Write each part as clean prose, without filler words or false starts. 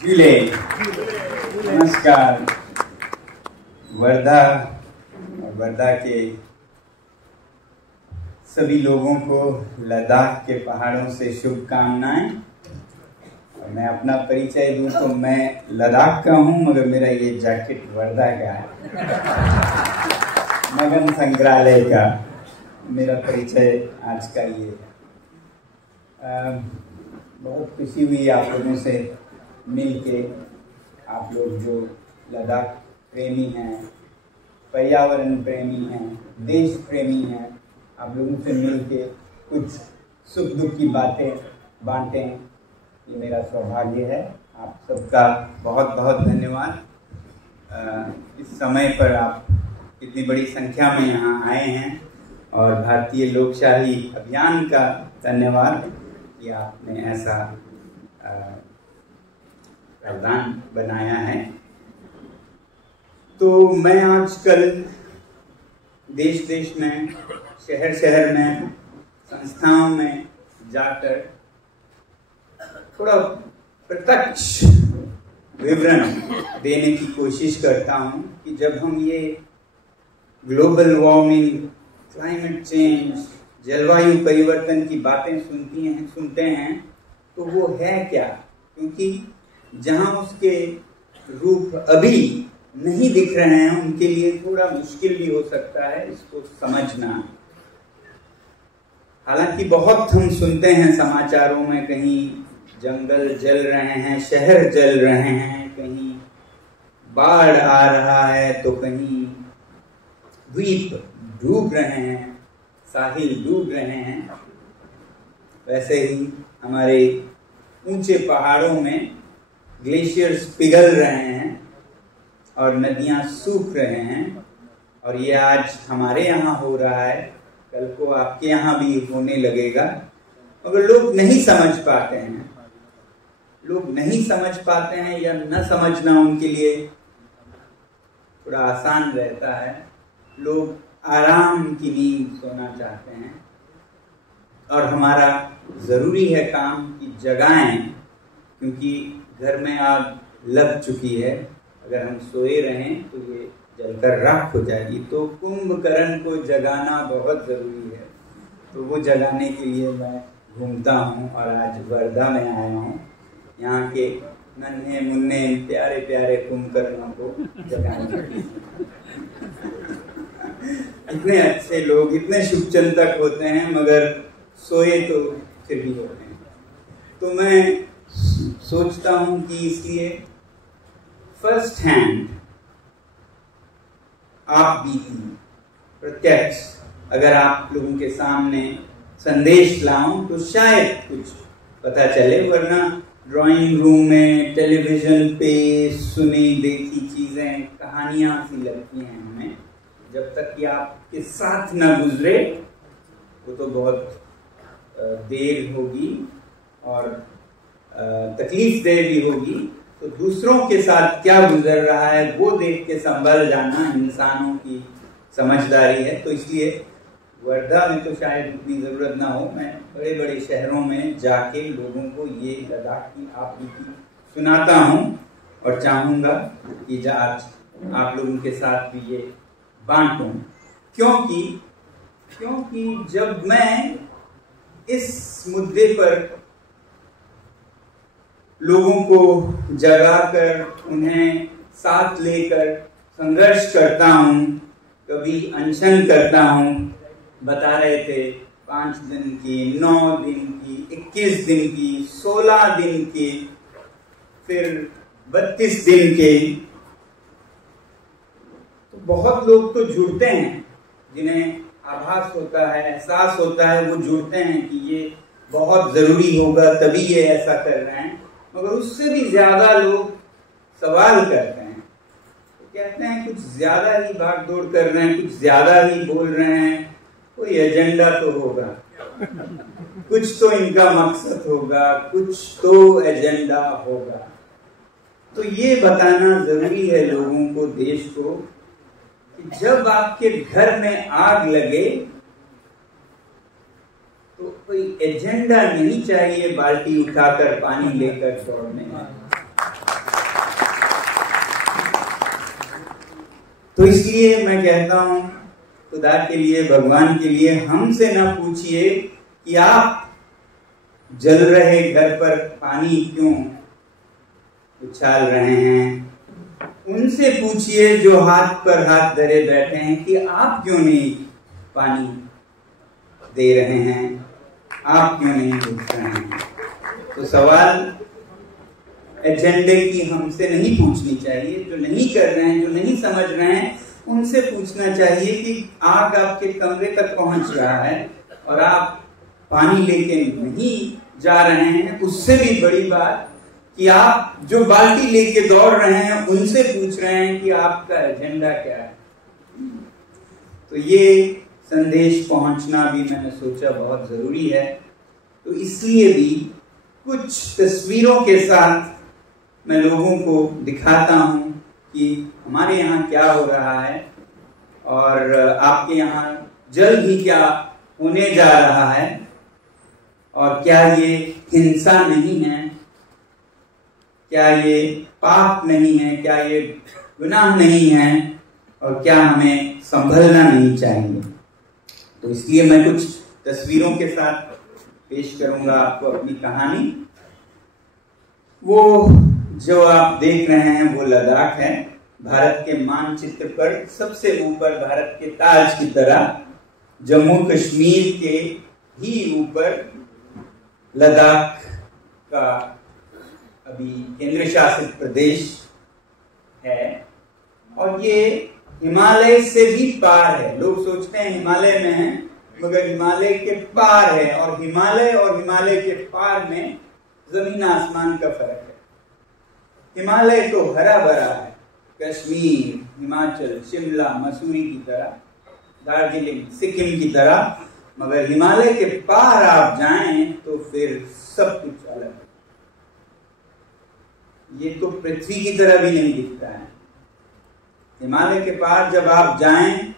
झूले। नमस्कार। वर्धा और वर्धा के सभी लोगों को लद्दाख के पहाड़ों से शुभकामनाएं। और मैं अपना परिचय दूं तो मैं लद्दाख का हूं, मगर मेरा ये जैकेट वर्धा का है। मगन संग्रहालय का मेरा परिचय आज का ये है। बहुत खुशी हुई आप लोगों से मिल के। आप लोग जो लद्दाख प्रेमी हैं, पर्यावरण प्रेमी हैं, देश प्रेमी हैं, आप लोगों से मिल के कुछ सुख दुख की बातें बांटें, ये मेरा सौभाग्य है। आप सबका बहुत बहुत धन्यवाद। इस समय पर आप इतनी बड़ी संख्या में यहाँ आए हैं, और भारतीय लोकशाही अभियान का धन्यवाद कि आपने ऐसा प्रावधान बनाया है। तो मैं आजकल देश देश में, शहर शहर में, संस्थाओं में जाकर थोड़ा प्रत्यक्ष विवरण देने की कोशिश करता हूँ कि जब हम ये ग्लोबल वार्मिंग, क्लाइमेट चेंज, जलवायु परिवर्तन की बातें सुनते हैं तो वो है क्या। क्योंकि जहाँ उसके रूप अभी नहीं दिख रहे हैं, उनके लिए थोड़ा मुश्किल भी हो सकता है इसको समझना। हालांकि बहुत हम सुनते हैं समाचारों में, कहीं जंगल जल रहे हैं, शहर जल रहे हैं, कहीं बाढ़ आ रहा है, तो कहीं द्वीप डूब रहे हैं, साहिल डूब रहे हैं। वैसे ही हमारे ऊंचे पहाड़ों में ग्लेशियर्स पिघल रहे हैं और नदियां सूख रहे हैं। और ये आज हमारे यहाँ हो रहा है, कल को आपके यहाँ भी होने लगेगा। मगर लोग नहीं समझ पाते हैं। लोग नहीं समझ पाते हैं, या न समझना उनके लिए थोड़ा आसान रहता है। लोग आराम की नींद सोना चाहते हैं, और हमारा जरूरी है काम की जगाएं, क्योंकि घर में आग लग चुकी है। अगर हम सोए रहें तो ये जलकर राख हो जाएगी। तो कुंभकर्ण को जगाना बहुत जरूरी है। तो वो जगाने के लिए मैं घूमता हूँ, और आज वर्धा में आया हूँ यहाँ के नन्हे मुन्ने प्यारे प्यारे कुंभकर्णों को जगाने के लिए। इतने अच्छे लोग, इतने शुभचिंतक होते हैं, मगर सोए तो फिर भी होते हैं। तो मैं सोचता हूं कि इसलिए फर्स्ट हैंड आप बीती प्रत्यक्ष अगर आप लोगों के सामने संदेश लाऊं तो शायद कुछ पता चले। वरना ड्राइंग रूम में, टेलीविजन पे सुनी देखी चीजें, कहानियां सी लगती हैं हमें। जब तक कि आपके साथ न गुजरे वो तो बहुत देर होगी और तकलीफ देर भी होगी। तो दूसरों के साथ क्या गुजर रहा है वो देख के संभल जाना इंसानों की समझदारी है। तो इसलिए वर्धा में तो शायद उतनी जरूरत ना हो। मैं बड़े बड़े शहरों में जाके लोगों को ये लद्दाख की आपकी सुनाता हूँ, और चाहूंगा कि आज आप लोगों के साथ भी ये बांटूं। क्योंकि जब मैं इस मुद्दे पर लोगों को जगाकर, उन्हें साथ लेकर संघर्ष करता हूँ, कभी अनशन करता हूँ। बता रहे थे 5 दिन की, 9 दिन की, 21 दिन की, 16 दिन की, फिर 32 दिन के। तो बहुत लोग तो जुड़ते हैं, जिन्हें आभास होता है, एहसास होता है, वो जुड़ते हैं कि ये बहुत जरूरी होगा तभी ये ऐसा कर रहे हैं। मगर उससे भी ज्यादा लोग सवाल करते हैं। तो कहते हैं कुछ ज्यादा ही भागदौड़ कर रहे हैं, कुछ ज्यादा ही बोल रहे हैं, कोई एजेंडा तो होगा, कुछ तो इनका मकसद होगा, कुछ तो एजेंडा होगा। तो ये बताना जरूरी है लोगों को, देश को, कि जब आपके घर में आग लगे तो कोई एजेंडा नहीं चाहिए बाल्टी उठाकर पानी लेकर दौड़ने में। तो इसलिए मैं कहता हूं, खुदा के लिए, भगवान के लिए हमसे ना पूछिए कि आप जल रहे घर पर पानी क्यों उछाल रहे हैं, उनसे पूछिए जो हाथ पर हाथ धरे बैठे हैं कि आप क्यों नहीं पानी दे रहे हैं, आप क्यों नहीं उठ रहे हैं। तो सवाल एजेंडे की हमसे नहीं पूछनी चाहिए, जो नहीं कर रहे हैं, जो नहीं समझ रहे हैं, उनसे पूछना चाहिए कि आग आपके कमरे तक पहुंच रहा है और आप पानी लेके नहीं जा रहे हैं। उससे भी बड़ी बात कि आप जो बाल्टी लेके दौड़ रहे हैं उनसे पूछ रहे हैं कि आपका एजेंडा क्या है। तो ये संदेश पहुंचना भी मैंने सोचा बहुत जरूरी है। तो इसलिए भी कुछ तस्वीरों के साथ मैं लोगों को दिखाता हूं कि हमारे यहाँ क्या हो रहा है और आपके यहाँ जल्द ही क्या होने जा रहा है, और क्या ये हिंसा नहीं है, क्या ये पाप नहीं है, क्या ये गुनाह नहीं है, और क्या हमें संभलना नहीं चाहिए। तो इसलिए मैं कुछ तस्वीरों के साथ पेश करूंगा आपको अपनी कहानी। वो जो आप देख रहे हैं वो लद्दाख है। भारत के मानचित्र पर सबसे ऊपर, भारत के ताज की तरह, जम्मू कश्मीर के ही ऊपर लद्दाख का अभी केंद्र शासित प्रदेश है, और ये हिमालय से भी पार है। लोग सोचते हैं हिमालय में है, मगर हिमालय के पार है, और हिमालय के पार में जमीन आसमान का फर्क है। हिमालय तो हरा भरा है, कश्मीर, हिमाचल, शिमला, मसूरी की तरह, दार्जिलिंग, सिक्किम की तरह, मगर हिमालय के पार आप जाएं तो फिर सब कुछ अलग है। ये तो पृथ्वी की तरह भी नहीं दिखता है। हिमालय के पार जब आप जाएं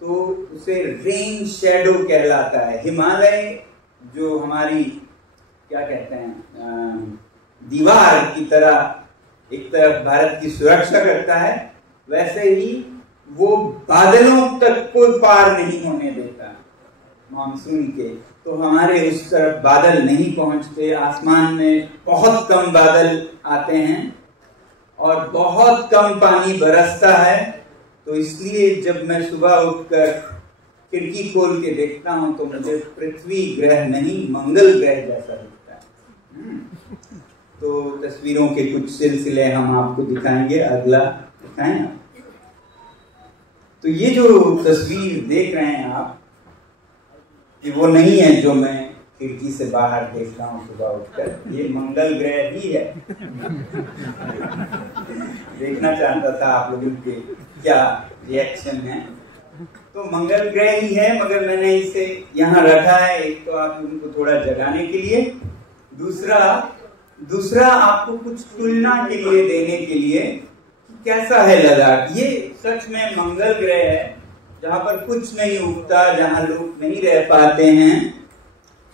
तो उसे रेन शैडो कहलाता है। हिमालय जो हमारी क्या कहते हैं, दीवार की तरह एक तरफ भारत की सुरक्षा करता है, वैसे ही वो बादलों तक कोई पार नहीं होने देता मानसून के। तो हमारे उस तरफ बादल नहीं पहुंचते, आसमान में बहुत कम बादल आते हैं और बहुत कम पानी बरसता है। तो इसलिए जब मैं सुबह उठकर खिड़की खोल के देखता हूं तो मुझे पृथ्वी ग्रह नहीं, मंगल ग्रह जैसा दिखता है। तो तस्वीरों के कुछ सिलसिले हम आपको दिखाएंगे। अगला दिखाएं। तो ये जो तस्वीर देख रहे हैं आप, कि वो नहीं है जो मैं खिड़की से बाहर देख रहा हूँ सुबह उठकर, ये मंगल ग्रह ही है। देखना चाहता था आप लोगों के क्या रिएक्शन है। तो मंगल ग्रह ही है, मगर मैंने इसे यहाँ रखा है, एक तो आप उनको थोड़ा जगाने के लिए, दूसरा आपको कुछ तुलना के लिए देने के लिए कैसा है लद्दाख। ये सच में मंगल ग्रह है, जहां पर कुछ नहीं उगता, जहां लोग नहीं रह पाते हैं,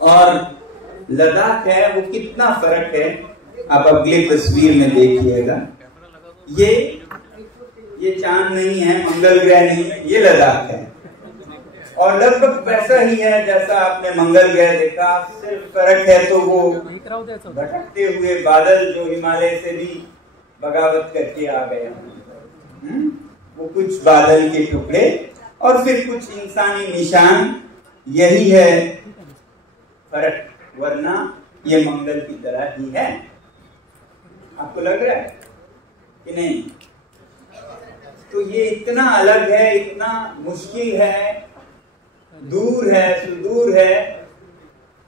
और लद्दाख है वो कितना फर्क है आप अगले तस्वीर में देखिएगा। ये चांद नहीं है, मंगल ग्रह नहीं है, ये लद्दाख है, और लगभग वैसा ही है जैसा आपने मंगल ग्रह देखा। सिर्फ फर्क है तो वो भटकते हुए बादल जो हिमालय से भी बगावत करके आ गए, वो कुछ बादल के टुकड़े और फिर कुछ इंसानी निशान, यही है फर्क, वरना ये मंगल की तरह ही है। आपको लग रहा है कि नहीं? तो ये इतना अलग है, इतना मुश्किल है, दूर है, सुदूर है,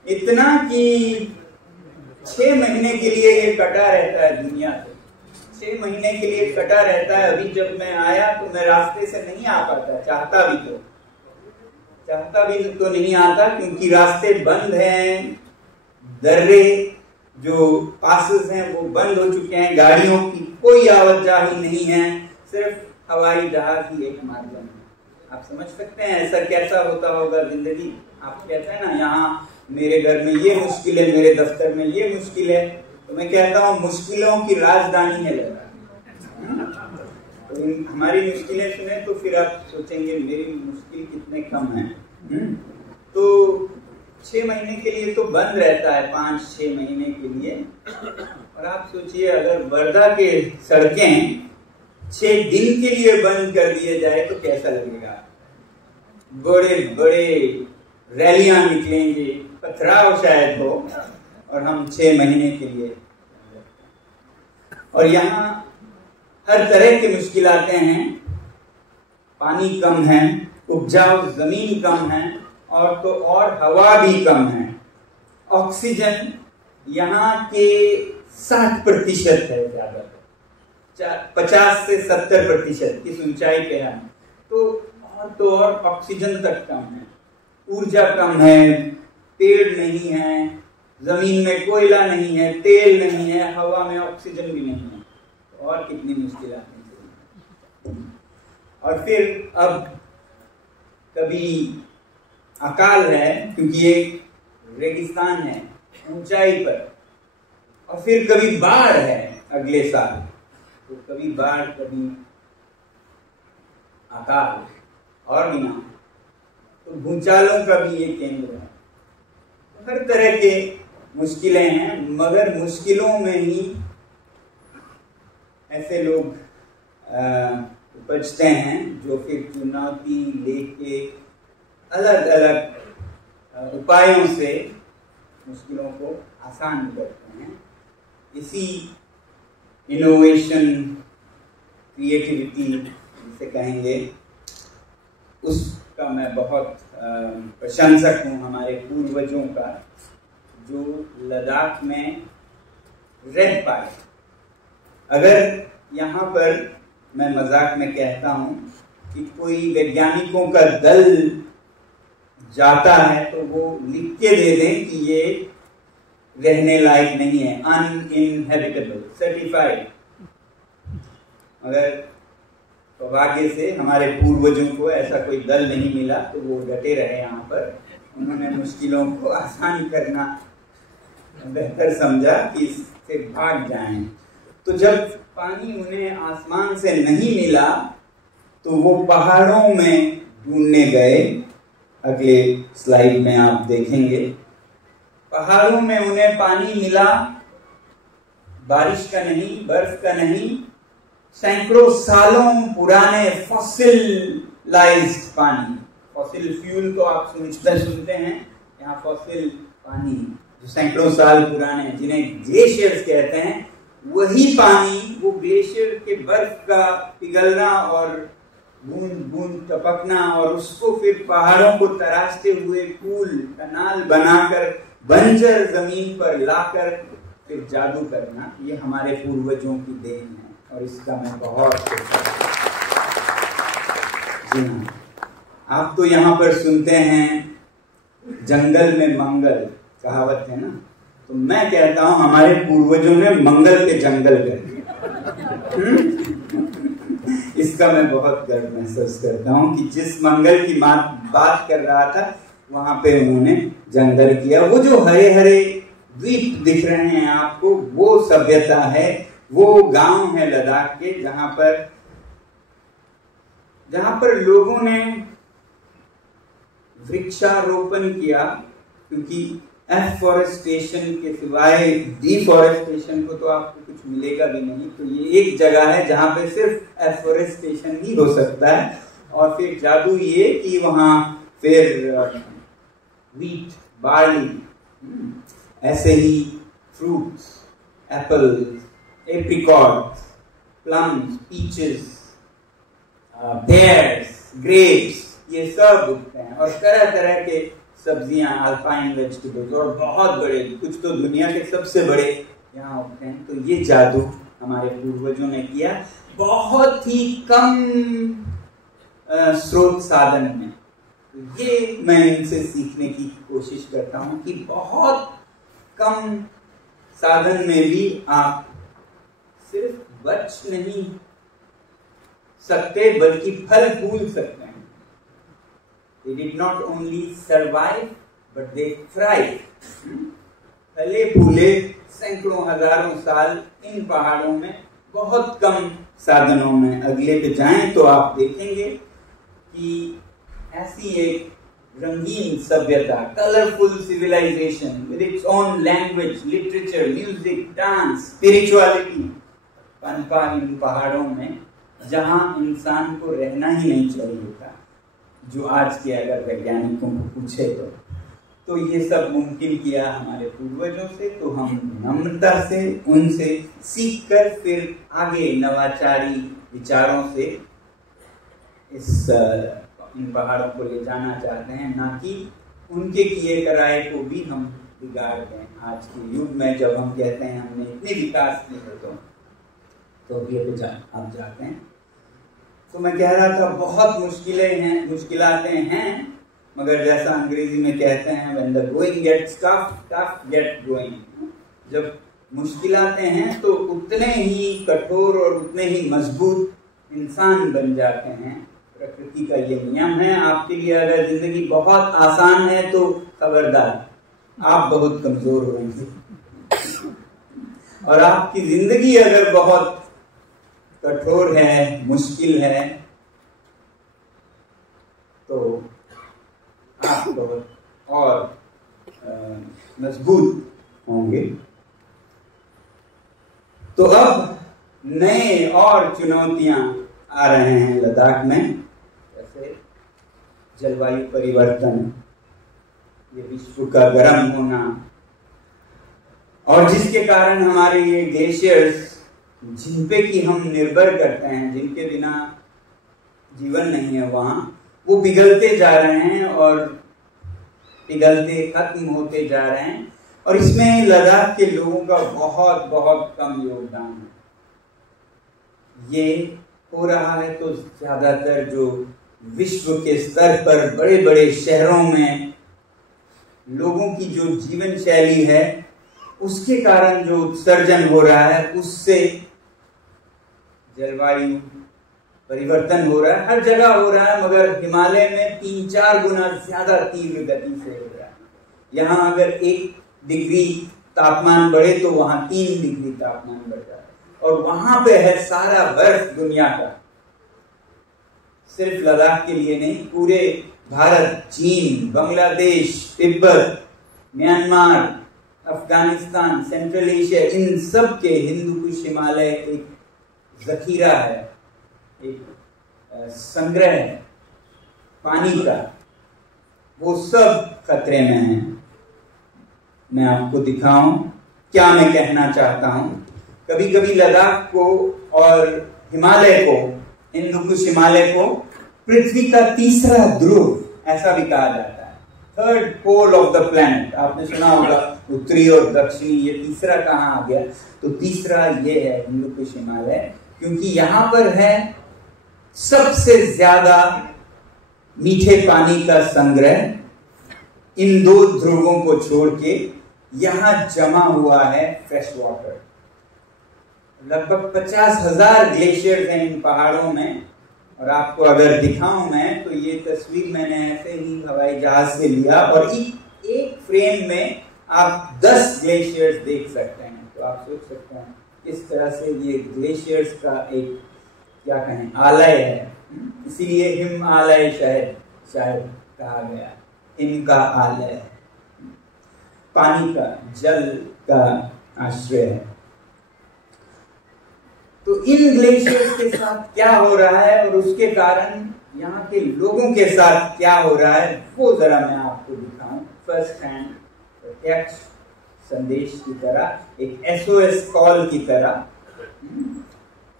इतना कि 6 महीने के लिए ये कटा रहता है दुनिया से। 6 महीने के लिए कटा रहता है। अभी जब मैं आया तो मैं रास्ते से नहीं आ पाता, चाहता भी तो नहीं आता, क्योंकि रास्ते बंद हैं, दर्रे जो पासेस हैं वो बंद हो चुके हैं, गाड़ियों की कोई आवाजाही नहीं है, सिर्फ हवाई जहाज ही एक माध्यम है। आप समझ सकते हैं ऐसा कैसा होता होगा जिंदगी। आप कहते हैं ना, यहाँ मेरे घर में ये मुश्किल है, मेरे दफ्तर में ये मुश्किल है, तो मैं कहता हूँ मुश्किलों की राजधानी है लद्दाख। तो हमारी मुश्किलें सुने तो फिर आप सोचेंगे मेरी मुश्किल कितने कम है। तो 6 महीने के लिए तो बंद रहता है, 5-6 महीने के लिए। और आप सोचिए अगर वर्धा के सड़कें 6 दिन के लिए बंद कर दिए जाए तो कैसा लगेगा। बड़े बड़े रैलियां निकलेंगे, पथराव शायद हो, और हम 6 महीने के लिए। और यहाँ हर तरह की मुश्किलातें हैं। पानी कम है, उपजाऊ जमीन कम है, और तो और हवा भी कम है। ऑक्सीजन यहाँ के 60% है, ज्यादातर 50 से 70% की ऊंचाई पे है। तो और ऑक्सीजन तक कम है, ऊर्जा कम है, पेड़ नहीं है, जमीन में कोयला नहीं है, तेल नहीं है, हवा में ऑक्सीजन भी नहीं है। तो और कितनी मुश्किल आती है। और फिर अब कभी अकाल है क्योंकि ये रेगिस्तान है ऊंचाई पर, और फिर कभी बाढ़ है अगले साल। तो कभी बाढ़, कभी अकाल, और भी ना, तो भूचालों का भी ये केंद्र है। हर तरह के मुश्किलें हैं, मगर मुश्किलों में ही ऐसे लोग उपजते हैं जो फिर चुनौती लेके अलग अलग उपायों से मुश्किलों को आसान करते हैं। इसी इनोवेशन, क्रिएटिविटी जिसे कहेंगे, उसका मैं बहुत प्रशंसक हूँ हमारे पूर्वजों का, जो लद्दाख में रह पाए। अगर यहाँ पर मैं मजाक में कहता हूँ कि कोई वैज्ञानिकों का दल जाता है तो वो लिख के दे दें कि ये रहने लायक नहीं है, अनइनहेबिटेबल, सर्टिफाइड। मगर सौभाग्य से हमारे पूर्वजों को ऐसा कोई दल नहीं मिला, तो वो डटे रहे यहाँ पर। उन्होंने मुश्किलों को आसान करना बेहतर समझा कि इससे भाग जाएं। तो जब पानी उन्हें आसमान से नहीं मिला तो वो पहाड़ों में ढूंढने गए। अगले स्लाइड में आप देखेंगे, पहाड़ों में उन्हें पानी मिला, बारिश का नहीं, बर्फ का नहीं, सैकड़ों सालों पुराने फॉसिलाइज्ड पानी। फॉसिल फ्यूल तो आप सुनते हैं, यहाँ फॉसिल पानी जो सैकड़ों साल पुराने, जिन्हें ग्लेशियर्स कहते हैं, वही पानी, वो ग्लेशियर के बर्फ का पिघलना और बूंद बूंद टपकना, और उसको फिर पहाड़ों को तराशते हुए पुल, कनाल बनाकर बंजर जमीन पर लाकर फिर जादू करना, ये हमारे पूर्वजों की देन है। और इसका मैं बहुत जी हाँ, आप तो यहाँ पर सुनते हैं जंगल में मंगल, कहावत है ना, तो मैं कहता हूँ हमारे पूर्वजों ने मंगल पे जंगल कर दिया। इसका मैं बहुत गर्व महसूस करता हूँ कि जिस मंगल की बात कर रहा था वहां पे उन्होंने जंगल किया। वो जो हरे हरे द्वीप दिख रहे हैं आपको, वो सभ्यता है, वो गांव है लद्दाख के, जहां पर लोगों ने वृक्षारोपण किया, क्योंकि एफॉरेस्टेशन के सिवाय डिफॉरेस्टेशन को तो आपको कुछ मिलेगा भी नहीं। तो ये एक जगह है जहां पे सिर्फ एफॉरेस्टेशन ही हो सकता है। और फिर जादू ये कि वहां फिर व्हीट, बार्ली, ऐसे ही fruits, apple, apricot, plums, peaches, pears, grapes, ये सब उगते हैं। और तरह तरह के सब्जियां, अल्पाइन वेजिटेबल्स, और बहुत बड़े, कुछ तो दुनिया के सबसे बड़े यहाँ उगते हैं। तो ये जादू हमारे पूर्वजों ने किया, बहुत ही कम स्रोत साधन में। ये मैं इनसे सीखने की कोशिश करता हूँ कि बहुत कम साधन में भी आप सिर्फ बच नहीं सकते बल्कि फल फूल सकते हैं। They did not only survive, but they thrive. फले फूले सैकड़ों हजारों साल इन पहाड़ों में बहुत कम साधनों में। अगले पे जाएं तो आप देखेंगे कि ऐसी एक रंगीन सभ्यता, colourful civilisation with its own language, literature, music, dance, spirituality पनपा इन पहाड़ों में, जहां इंसान को रहना ही नहीं चाहिए था, जो आज के अगर वैज्ञानिकों को पूछे तो ये सब मुमकिन किया हमारे पूर्वजों से। तो हम नम्रता से उनसे सीख कर फिर आगे नवाचारी विचारों से इन पहाड़ों को ले जाना चाहते हैं, ना कि उनके किए कराए को भी हम बिगाड़ दें। आज के युग में जब हम कहते हैं हमने इतनी विकास की है तो ये पे आप जाते हैं। तो मैं कह रहा था बहुत मुश्किलातें हैं, मगर जैसा अंग्रेजी में कहते हैं when the going gets tough, tough get going। जब मुश्किलातें हैं तो उतने ही कठोर और उतने ही मजबूत इंसान बन जाते हैं। प्रकृति का ये नियम है। आपके लिए अगर जिंदगी बहुत आसान है तो खबरदार, आप बहुत कमजोर होंगे, और आपकी जिंदगी अगर बहुत कठोर है, मुश्किल है, तो आप बहुत और मजबूत होंगे। तो अब नए और चुनौतियां आ रहे हैं लद्दाख में, जैसे जलवायु परिवर्तन, ये विश्व का गर्म होना, और जिसके कारण हमारे ये ग्लेशियर्स जिन पे कि हम निर्भर करते हैं, जिनके बिना जीवन नहीं है वहां, वो पिघलते जा रहे हैं और पिघलते खत्म होते जा रहे हैं। और इसमें लद्दाख के लोगों का बहुत बहुत कम योगदान है। ये हो रहा है तो ज्यादातर जो विश्व के स्तर पर बड़े बड़े शहरों में लोगों की जो जीवन शैली है उसके कारण जो उत्सर्जन हो रहा है, उससे जलवायु परिवर्तन हो रहा है। हर जगह हो रहा है, मगर हिमालय में 3-4 गुना ज्यादा तीव्र गति से हो रहा है। यहाँ अगर 1 डिग्री तापमान बढ़े तो वहां 3 डिग्री तापमान बढ़ जाता है, और वहां पे है सारा बर्फ दुनिया का। सिर्फ लद्दाख के लिए नहीं, पूरे भारत, चीन, Bangladesh, Tibet, Myanmar, Afghanistan, central Asia, इन सब के हिंदू कुश हिमालय एक जखीरा है, एक संग्रह है पानी का, वो सब खतरे में है। मैं आपको दिखाऊं क्या मैं कहना चाहता हूं। कभी कभी लद्दाख को और हिमालय को, हिंदू कुश हिमालय को पृथ्वी का तीसरा ध्रुव ऐसा भी कहा जाता है, 3rd pole of the planet. आपने सुना होगा उत्तरी और दक्षिणी, ये तीसरा कहाँ आ गया? तो तीसरा ये है हिंदू कुश हिमालय, क्योंकि यहां पर है सबसे ज्यादा मीठे पानी का संग्रह। इन 2 ध्रुवों को छोड़ के यहां जमा हुआ है फ्रेश वाटर। लगभग 50,000 ग्लेशियर हैं इन पहाड़ों में, और आपको अगर दिखाऊं मैं तो ये तस्वीर मैंने ऐसे ही हवाई जहाज से लिया, और एक फ्रेम में आप 10 ग्लेशियर्स देख सकते हैं। तो आप सोच सकते हैं इस तरह से ये ग्लेशियर्स का एक क्या कहें आलय है, इसीलिए हिम आलय शायद कहा गया, हिम का आलय, पानी का, जल का आश्रय है। तो इन ग्लेशियर्स के साथ क्या हो रहा है और उसके कारण यहाँ के लोगों के साथ क्या हो रहा है, वो जरा मैं आपको दिखाऊं फर्स्ट हैंड, प्रत्यक्ष संदेश की तरह, एक SOS कॉल की तरह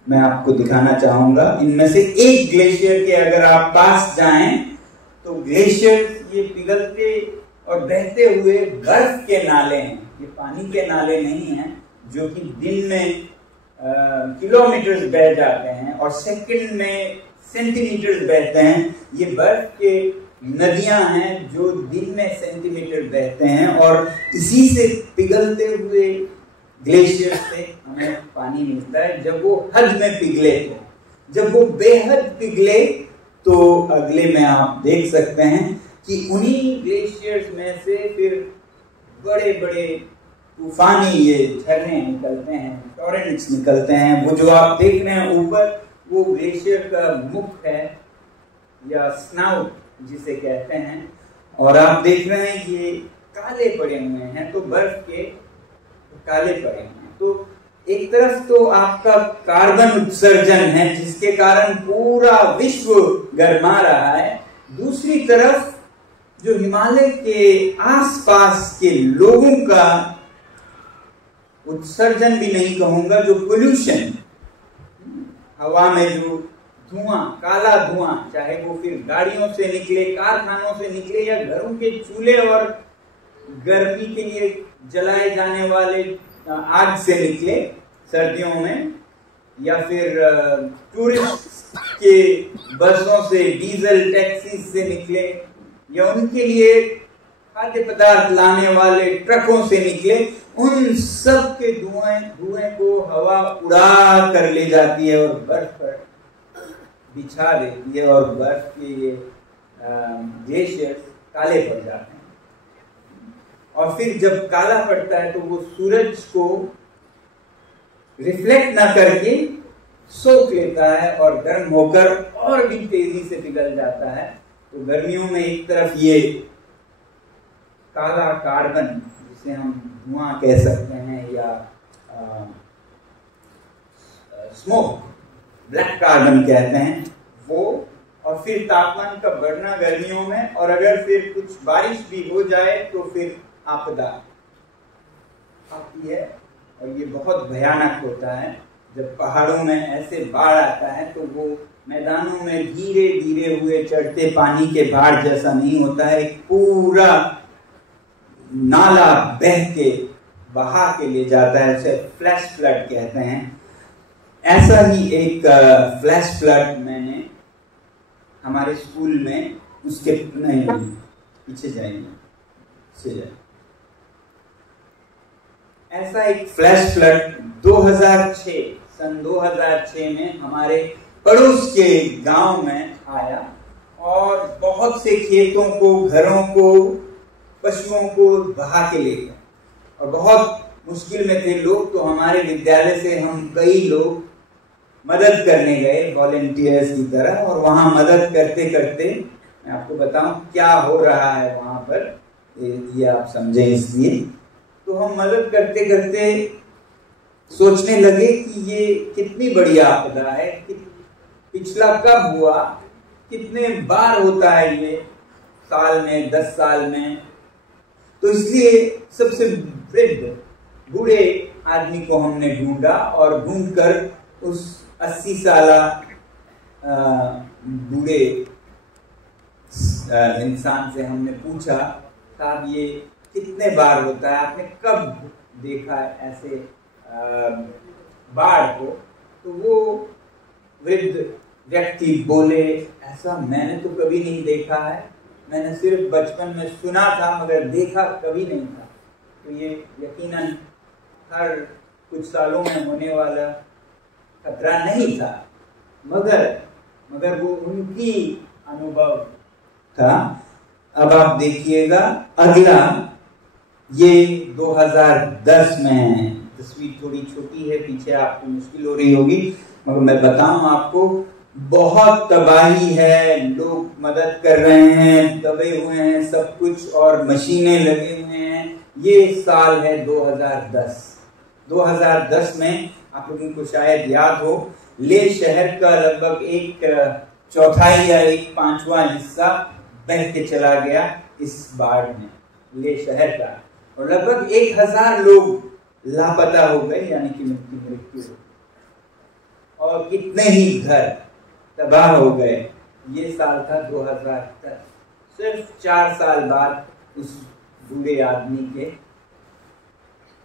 मैं आपको दिखाना चाहूंगा। इनमें से एक ग्लेशियर के अगर आप पास जाएं तो ग्लेशियर ये पिघलते और बहते हुए बर्फ के नाले हैं, ये पानी के नाले नहीं हैं, जो कि दिन में किलोमीटर्स बह जाते हैं और सेकंड में सेंटीमीटर्स बहते हैं। ये बर्फ के नदियां हैं जो दिन में सेंटीमीटर बहते हैं, और इसी से पिघलते हुए ग्लेशियर से हमें पानी मिलता है। जब वो हद में पिघले, तो जब वो बेहद पिघले तो अगले में आप देख सकते हैं कि उन्हीं ग्लेशियर्स में से फिर बड़े बड़े तूफानी ये झरने निकलते हैं, टॉरेंट्स निकलते हैं। वो जो आप देख रहे हैं ऊपर, वो ग्लेशियर का मुख है या स्नाउट जिसे कहते हैं, और आप देख रहे हैं ये काले पड़े हुए हैं, तो बर्फ के काले पड़े हुए हैं। तो एक तरफ तो आपका कार्बन उत्सर्जन है जिसके कारण पूरा विश्व गर्मा रहा है, दूसरी तरफ जो हिमालय के आसपास के लोगों का उत्सर्जन भी नहीं कहूंगा, जो पोल्यूशन, हवा में जो धुआं, काला धुआं, चाहे वो फिर गाड़ियों से निकले, कारखानों से निकले, या घरों के चूल्हे और गर्मी के लिए जलाए जाने वाले आग से निकले सर्दियों में, या फिर टूरिस्ट के बसों से, डीजल टैक्सी से निकले, या उनके लिए खाद्य पदार्थ लाने वाले ट्रकों से निकले, उन सब के धुएं को हवा उड़ा कर ले जाती है और बर्फ पर बिछा देती है, और बर्फ के ये ग्लेशियर्स काले पड़ जाते हैं। और फिर जब काला पड़ता है तो वो सूरज को रिफ्लेक्ट ना करके सोख लेता है और गर्म होकर और भी तेजी से पिघल जाता है। तो गर्मियों में एक तरफ ये काला कार्बन, जिसे हम धुआं कह सकते हैं, या स्मोक, ब्लैक कार्बन कहते हैं वो, और फिर तापमान का बढ़ना गर्मियों में, और अगर फिर कुछ बारिश भी हो जाए तो फिर आपदा आती है, और ये बहुत भयानक होता है। जब पहाड़ों में ऐसे बाढ़ आता है तो वो मैदानों में धीरे धीरे हुए चढ़ते पानी के बाढ़ जैसा नहीं होता है, एक पूरा नाला बह के बहा के ले जाता है, उसे फ्लैश फ्लड कहते हैं। ऐसा ही एक फ्लैश फ्लड मैंने हमारे स्कूल में, उसके नहीं पीछे जाएंगे, ऐसा एक फ्लैश फ्लड 2006 सन 2006 में हमारे पड़ोस के गांव में आया, और बहुत से खेतों को, घरों को, पशुओं को बहा के ले गया, और बहुत मुश्किल में थे लोग। तो हमारे विद्यालय से हम कई लोग मदद करने गए वॉलेंटियर्स की तरह, और वहां मदद करते करते मैं आपको बताऊं क्या हो रहा है वहां पर, ये आप समझे इसलिए। तो हम मदद करते करते सोचने लगे कि ये कितनी बड़ी आपदा है, पिछला कब हुआ, कितने बार होता है ये साल में, 10 साल में। तो इसलिए सबसे वृद्ध बूढ़े आदमी को हमने ढूंढा, और ढूंढकर उस 80 साला बूढ़े इंसान से हमने पूछा, साहब ये कितने बार होता है, आपने कब देखा ऐसे बाढ़ को? तो वो वृद्ध व्यक्ति बोले, ऐसा मैंने तो कभी नहीं देखा है, मैंने सिर्फ बचपन में सुना था मगर देखा कभी नहीं था। तो ये यकीनन हर कुछ सालों में होने वाला खतरा नहीं था, मगर वो उनकी अनुभव था। अब आप देखिएगा अगला, ये 2010 में, तस्वीर थोड़ी छोटी है, पीछे आपको मुश्किल हो रही होगी, मगर मैं बताऊं आपको, बहुत तबाही है, लोग मदद कर रहे हैं, दबे हुए हैं सब कुछ, और मशीनें लगे हुए हैं। ये साल है 2010। 2010 में आप लोगों को शायद याद हो, ले शहर का लगभग 1/4 या 1/5 हिस्सा बह के चला गया इस बाढ़ में, ले शहर का, और लगभग 1000 लोग लापता हो गए, यानी कि मृत्यु हो, और कितने ही घर तबाह हो गए। ये साल था 2010, सिर्फ 4 साल बाद उस बूढ़े आदमी के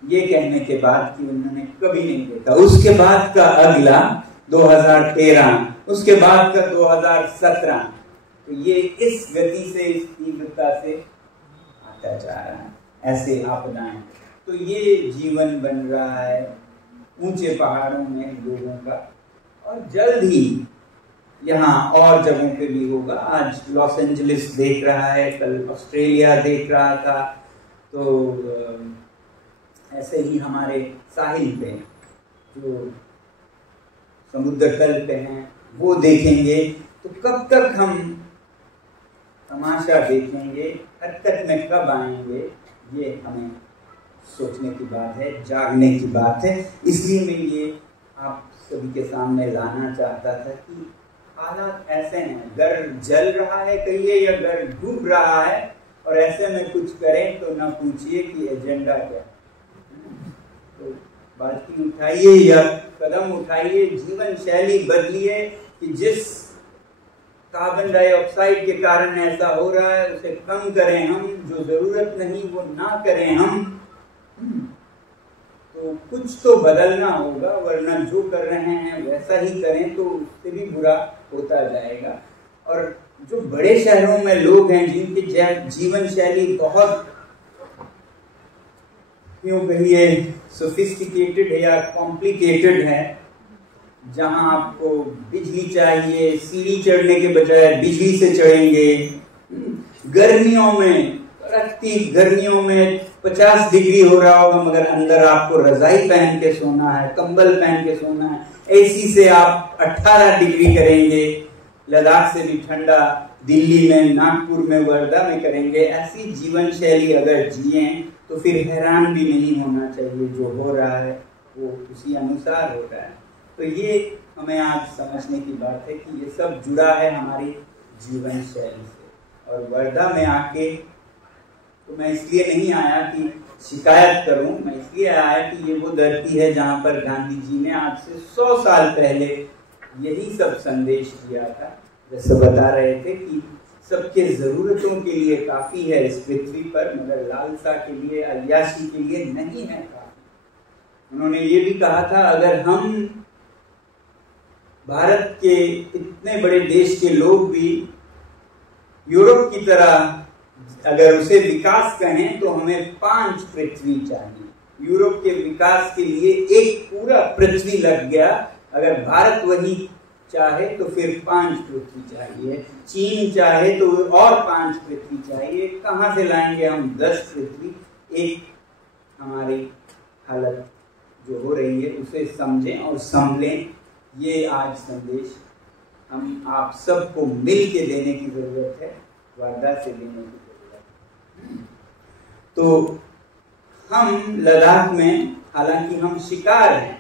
ये कहने के बाद कि उन्होंने कभी नहीं देखा। उसके बाद का अगला 2013, उसके बाद का 2017, तो ये इस गति से, इस तीव्रता से आता जा रहा है, ऐसे आपदाएं। तो ये जीवन बन रहा है ऊंचे पहाड़ों में लोगों का, और जल्द ही यहाँ और जगहों पे भी होगा। आज लॉस एंजलिस देख रहा है, कल ऑस्ट्रेलिया देख रहा था, तो ऐसे ही हमारे साहिल पे जो समुद्र तल पे हैं वो देखेंगे, तो कब तक हम तमाशा देखेंगे, हरकत में कब आएंगे, ये हमें सोचने की बात है, जागने की बात है। इसलिए मैं ये आप सभी के सामने लाना चाहता था कि हालात ऐसे हैं, घर जल रहा है कहिए या घर डूब रहा है, और ऐसे में कुछ करें तो ना पूछिए कि एजेंडा क्या। तो बाल्टी उठाइए या कदम उठाइए, जीवन शैली बदलिए कि जिस कार्बन डाइऑक्साइड के कारण ऐसा हो रहा है उसे कम करें हम, जो जरूरत नहीं वो ना करें हम। तो कुछ तो बदलना होगा, वरना जो कर रहे हैं वैसा ही करें तो उससे भी बुरा होता जाएगा। और जो बड़े शहरों में लोग हैं जिनकी जीवन शैली बहुत क्यों कहिए सोफिस्टिकेटेड है या कॉम्प्लिकेटेड है, जहां आपको बिजली चाहिए, सीढ़ी चढ़ने के बजाय बिजली से चढ़ेंगे, गर्मियों में कड़कती गर्मियों में 50 डिग्री हो रहा होगा मगर अंदर आपको रजाई पहन के सोना है, कंबल पहन के सोना है, एसी से आप 18 डिग्री करेंगे, लद्दाख से भी ठंडा दिल्ली में, नागपुर में, वर्धा में करेंगे। ऐसी जीवन शैली अगर जिए तो फिर हैरान भी नहीं होना चाहिए, जो हो रहा है वो उसी अनुसार हो रहा है। तो ये हमें आज समझने की बात है कि ये सब जुड़ा है हमारी जीवन शैली से। और वर्धा में आके तो मैं इसलिए नहीं आया कि शिकायत करूं, मैं इसलिए आया कि ये वो धरती है जहां पर गांधी जी ने आज से 100 साल पहले यही सब संदेश दिया था। जैसे बता रहे थे कि सबके जरूरतों के लिए काफी है इस पृथ्वी पर, मगर लालसा के लिए, अय्याशी के लिए नहीं है काफी। उन्होंने ये भी कहा था अगर हम भारत के इतने बड़े देश के लोग भी यूरोप की तरह अगर उसे विकास कहें तो हमें 5 पृथ्वी चाहिए। यूरोप के विकास के लिए एक पूरा पृथ्वी लग गया, अगर भारत वही चाहे तो फिर 5 पृथ्वी चाहिए, चीन चाहे तो और 5 पृथ्वी चाहिए। कहां से लाएंगे हम 10 पृथ्वी? एक हमारी हालत जो हो रही है उसे समझें और संभलें। ये आज संदेश हम आप सबको मिल के देने की जरूरत है, वादा से देने की जरूरत है। तो हम लद्दाख में हालांकि हम शिकार हैं,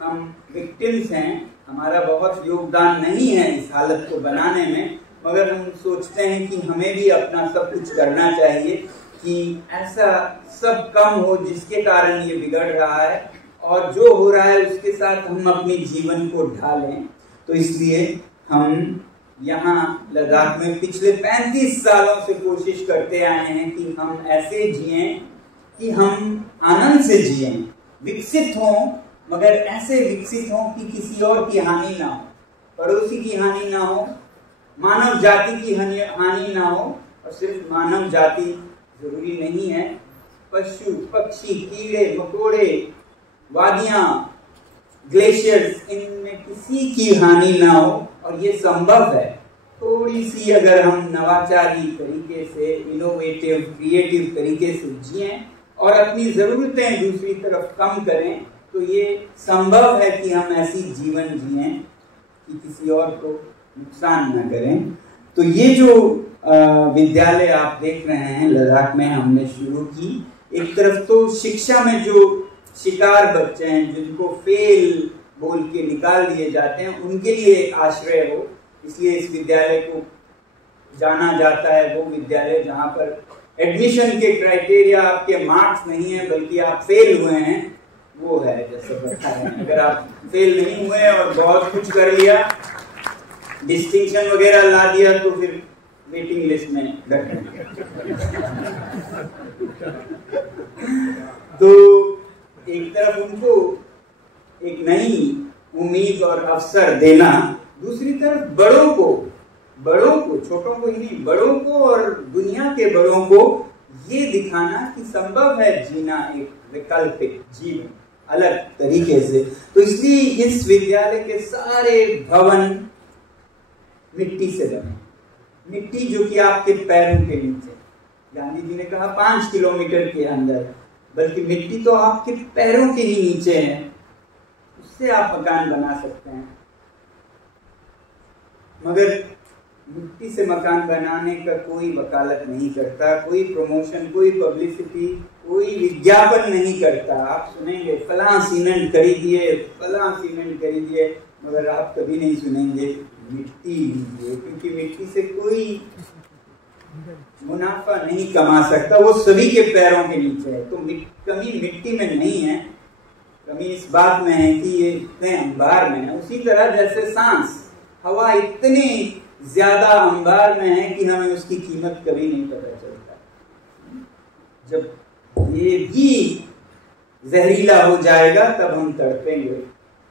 हम विक्टिम्स हैं, हमारा बहुत योगदान नहीं है इस हालत को बनाने में, मगर हम सोचते हैं कि हमें भी अपना सब कुछ करना चाहिए कि ऐसा सब कम हो जिसके कारण ये बिगड़ रहा है, और जो हो रहा है उसके साथ हम अपने जीवन को ढालें। तो इसलिए हम यहाँ लद्दाख में पिछले 35 सालों से कोशिश करते आए हैं कि हम ऐसे जिएं कि हम आनंद से जिएं, विकसित हों, मगर ऐसे विकसित हों कि किसी और की हानि ना हो, पड़ोसी की हानि ना हो, मानव जाति की हानि ना हो। और सिर्फ मानव जाति जरूरी नहीं है, पशु पक्षी, कीड़े मकोड़े, वादियां, ग्लेशियर्स, इनमें किसी की हानि ना हो। और ये संभव है, थोड़ी सी अगर हम नवाचारी तरीके से, इनोवेटिव क्रिएटिव तरीके से जिएं और अपनी जरूरतें दूसरी तरफ कम करें, तो ये संभव है कि हम ऐसी जीवन जिएं कि किसी और को नुकसान न करें। तो ये जो विद्यालय आप देख रहे हैं लद्दाख में हमने शुरू की, एक तरफ तो शिक्षा में जो शिकार बच्चे हैं जिनको फेल बोल के निकाल दिए जाते हैं उनके लिए आश्रय हो, इसलिए इस विद्यालय को जाना जाता है वो विद्यालय जहां पर एडमिशन के क्राइटेरिया आपके मार्क्स नहीं है बल्कि आप फेल हुए हैं, वो है। जैसे बता रहे हैं अगर आप फेल नहीं हुए और बहुत कुछ कर लिया, डिस्टिंक्शन वगैरह ला दिया, तो फिर वेटिंग लिस्ट में रखेंगे। तो एक तरफ उनको एक नई उम्मीद और अवसर देना, दूसरी तरफ बड़ों को, छोटों को ही नहीं, बड़ों को और दुनिया के बड़ों को ये दिखाना कि संभव है जीना एक वैकल्पिक जीवन अलग तरीके से। तो इसलिए इस विद्यालय के सारे भवन मिट्टी से बने, मिट्टी जो कि आपके पैरों के नीचे, गांधी जी ने कहा 5 किलोमीटर के अंदर बल्कि मिट्टी तो आपके पैरों के ही नीचे है, उससे आप मकान बना सकते हैं। मगर मिट्टी से मकान बनाने का कोई वकालत नहीं करता, कोई प्रमोशन, कोई पब्लिसिटी, कोई विज्ञापन नहीं करता। आप सुनेंगे फलां सीमेंट खरीदिए, फलां सीमेंट खरीदिए, मगर आप कभी नहीं सुनेंगे मिट्टी लीजिए, क्योंकि मिट्टी से कोई मुनाफा नहीं कमा सकता, वो सभी के पैरों के नीचे है। तो कमी मिट्टी में नहीं है, कमी इस बात में है कि ये इतने अंबार में है। उसी तरह जैसे सांस, हवा इतनी ज्यादा अंबार में है कि हमें उसकी कीमत कभी नहीं पता चलता। जब ये भी जहरीला हो जाएगा तब हम तड़पेंगे,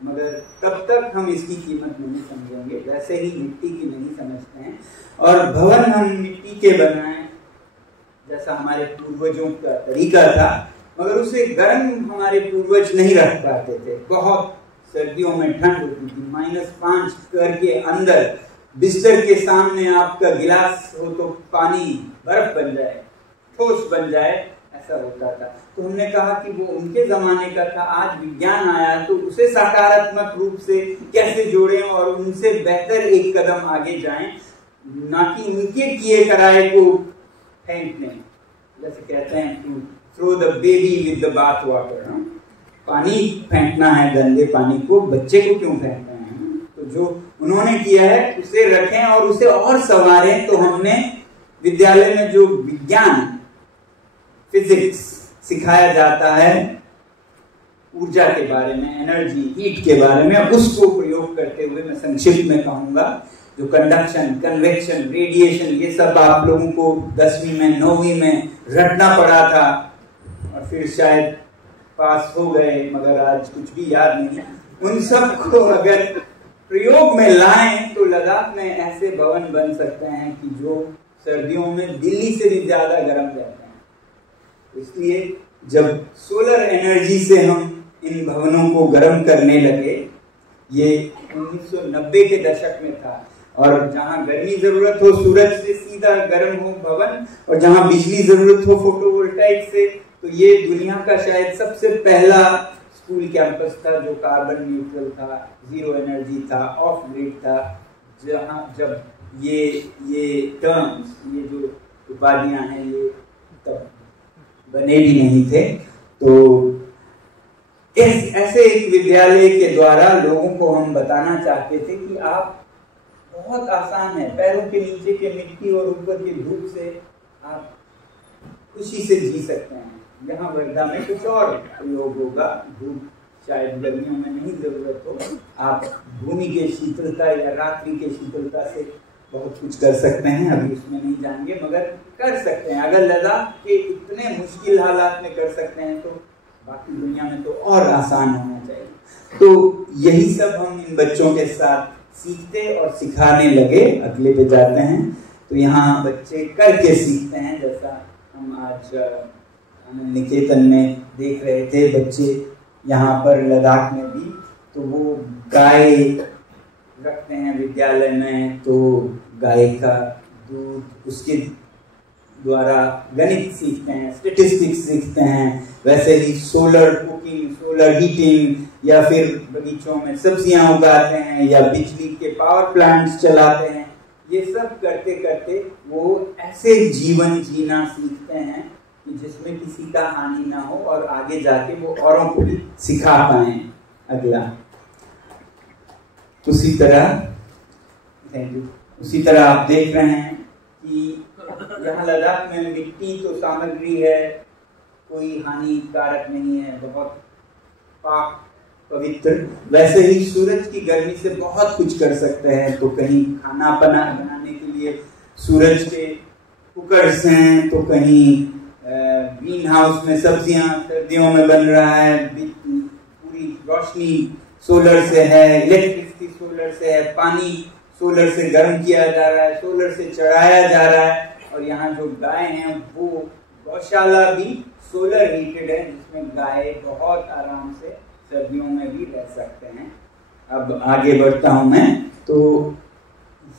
मगर तब तक हम इसकी कीमत नहीं समझेंगे। वैसे ही मिट्टी की नहीं समझते हैं। और भवन हम मिट्टी के बनाएं जैसा हमारे पूर्वजों का तरीका था, मगर उसे गर्म हमारे पूर्वज नहीं रख पाते थे। बहुत सर्दियों में ठंड होती थी, -5 करके अंदर बिस्तर के सामने आपका गिलास हो तो पानी बर्फ बन जाए, ठोस बन जाए, ऐसा होता था। तो हमने कहा कि वो उनके जमाने का था, आज विज्ञान आया तो उसे सकारात्मक रूप से कैसे जोड़ें और उनसे बेहतर एक कदम आगे जाएं, ना कि उनके किए कराए को फेंकने। जैसे कहते हैं to throw the baby with the bath water, पानी फेंकना है गंदे पानी को, बच्चे को क्यों फेंकना है। तो जो उन्होंने किया है उसे रखें और उसे और संवारें। तो हमने विद्यालय में जो विज्ञान, फिजिक्स सिखाया जाता है ऊर्जा के बारे में, एनर्जी, हीट के बारे में, उसको प्रयोग करते हुए मैं संक्षिप्त में कहूंगा जो कंडक्शन, कन्वेक्शन, रेडिएशन, ये सब आप लोगों को 10वीं में 9वीं में रटना पड़ा था और फिर शायद पास हो गए, मगर आज कुछ भी याद नहीं। उन सब को अगर प्रयोग में लाएं तो लद्दाख में ऐसे भवन बन सकते हैं कि जो सर्दियों में दिल्ली से भी ज्यादा गर्म रहते हैं। इसलिए जब सोलर एनर्जी से हम इन भवनों को गर्म करने लगे, ये 1990 के दशक में था, और जहां गर्मी जरूरत हो सूरज से सीधा गर्म हो भवन, और जहां बिजली जरूरत हो फोटोवोल्टाइक से, तो ये दुनिया का शायद सबसे पहला स्कूल कैंपस था जो कार्बन न्यूट्रल था, जीरो एनर्जी था, ऑफ ग्रिड था। जहां जब ये टर्म्स, ये जो उपाधियां हैं, ये तब बने भी नहीं थे। तो ऐसे एक विद्यालय के द्वारा लोगों को हम बताना चाहते थे कि आप, बहुत आसान है, पैरों के नीचे के मिट्टी और ऊपर की धूप से आप खुशी से जी सकते हैं। यहाँ वर्धा में कुछ और प्रयोग होगा, धूप शायद गर्मियों में नहीं जरूरत हो, आप भूमि के शीतलता या रात्रि के शीतलता से बहुत कुछ कर सकते हैं। अभी उसमें नहीं जाएंगे, मगर कर सकते हैं। अगर लद्दाख के इतने मुश्किल हालात में कर सकते हैं तो बाकी दुनिया में तो और आसान होना चाहिए। तो यही सब हम इन बच्चों के साथ सीखते और सिखाने लगे। अगले पे जाते हैं तो यहाँ बच्चे करके सीखते हैं, जैसा हम आज आनंद निकेतन में देख रहे थे बच्चे यहाँ पर लद्दाख में भी। तो वो गाय रखते हैं विद्यालय में, तो गाय का दूध, उसके द्वारा गणित सीखते हैं, स्टैटिस्टिक्स सीखते हैं। वैसे ही सोलर कुकिंग, सोलर हीटिंग, या फिर बगीचों में सब्जियां उगाते हैं, या बिजली के पावर प्लांट्स चलाते हैं। ये सब करते करते वो ऐसे जीवन जीना सीखते हैं कि जिसमें किसी का हानि ना हो, और आगे जाके वो औरों को भी सिखा पाए। अगला, उसी तरह आप देख रहे हैं कि यहाँ लद्दाख में मिट्टी तो सामग्री है, कोई हानिकारक नहीं है, बहुत पाक पवित्र। वैसे ही सूरज की गर्मी से बहुत कुछ कर सकते हैं। तो कहीं खाना बनाने के लिए सूरज के कुकर्स हैं, तो कहीं ग्रीन हाउस में सब्जियां सर्दियों में बन रहा है, पूरी रोशनी सोलर से है, इलेक्ट्रिसिटी सोलर से है, पानी सोलर से गर्म किया जा रहा है, सोलर से चढ़ाया जा रहा है। और यहाँ जो गाय हैं वो गौशाला भी सोलर हीटेड है, जिसमें गाय बहुत आराम से सर्दियों में भी रह सकते हैं। अब आगे बढ़ता हूं मैं। तो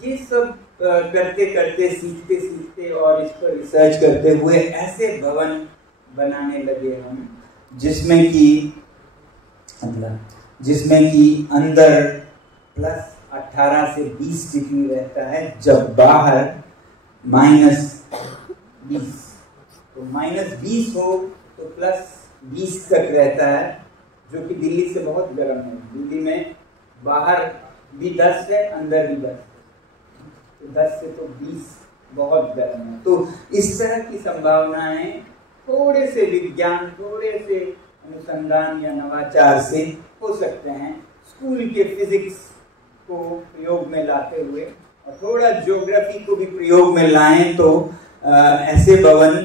ये सब करते करते, सीखते सीखते और इस पर रिसर्च करते हुए ऐसे भवन बनाने लगे हम जिसमें कि अंदर प्लस 18 से 20 डिग्री रहता है, जब बाहर -20। तो -20 हो तो +20 तक रहता है, जो कि दिल्ली से बहुत गर्म है। दिल्ली में बाहर भी 10 है, अंदर भी 10 है, तो 10 से तो 20 बहुत गर्म है। तो इस तरह की संभावनाएं थोड़े से विज्ञान, थोड़े से अनुसंधान या नवाचार से हो सकते हैं। स्कूल के फिजिक्स को प्रयोग में लाते हुए और थोड़ा ज्योग्राफी को भी प्रयोग में लाएं तो ऐसे भवन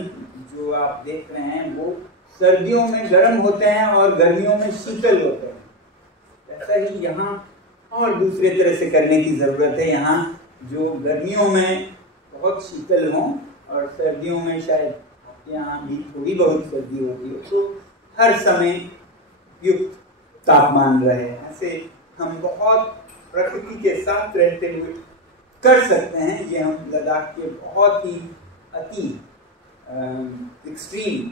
जो आप देख रहे हैं वो सर्दियों में गर्म होते हैं और गर्मियों में शीतल होते हैं। ऐसा ही यहाँ और दूसरे तरह से करने की जरूरत है। यहाँ जो गर्मियों में बहुत शीतल हो और सर्दियों में शायद आपके यहाँ भी थोड़ी बहुत सर्दी होती हो, तो हर समय युक्त तापमान रहे। ऐसे हम बहुत प्रकृति के साथ रहते हुए कर सकते हैं। ये हम लद्दाख के बहुत ही अति एक्सट्रीम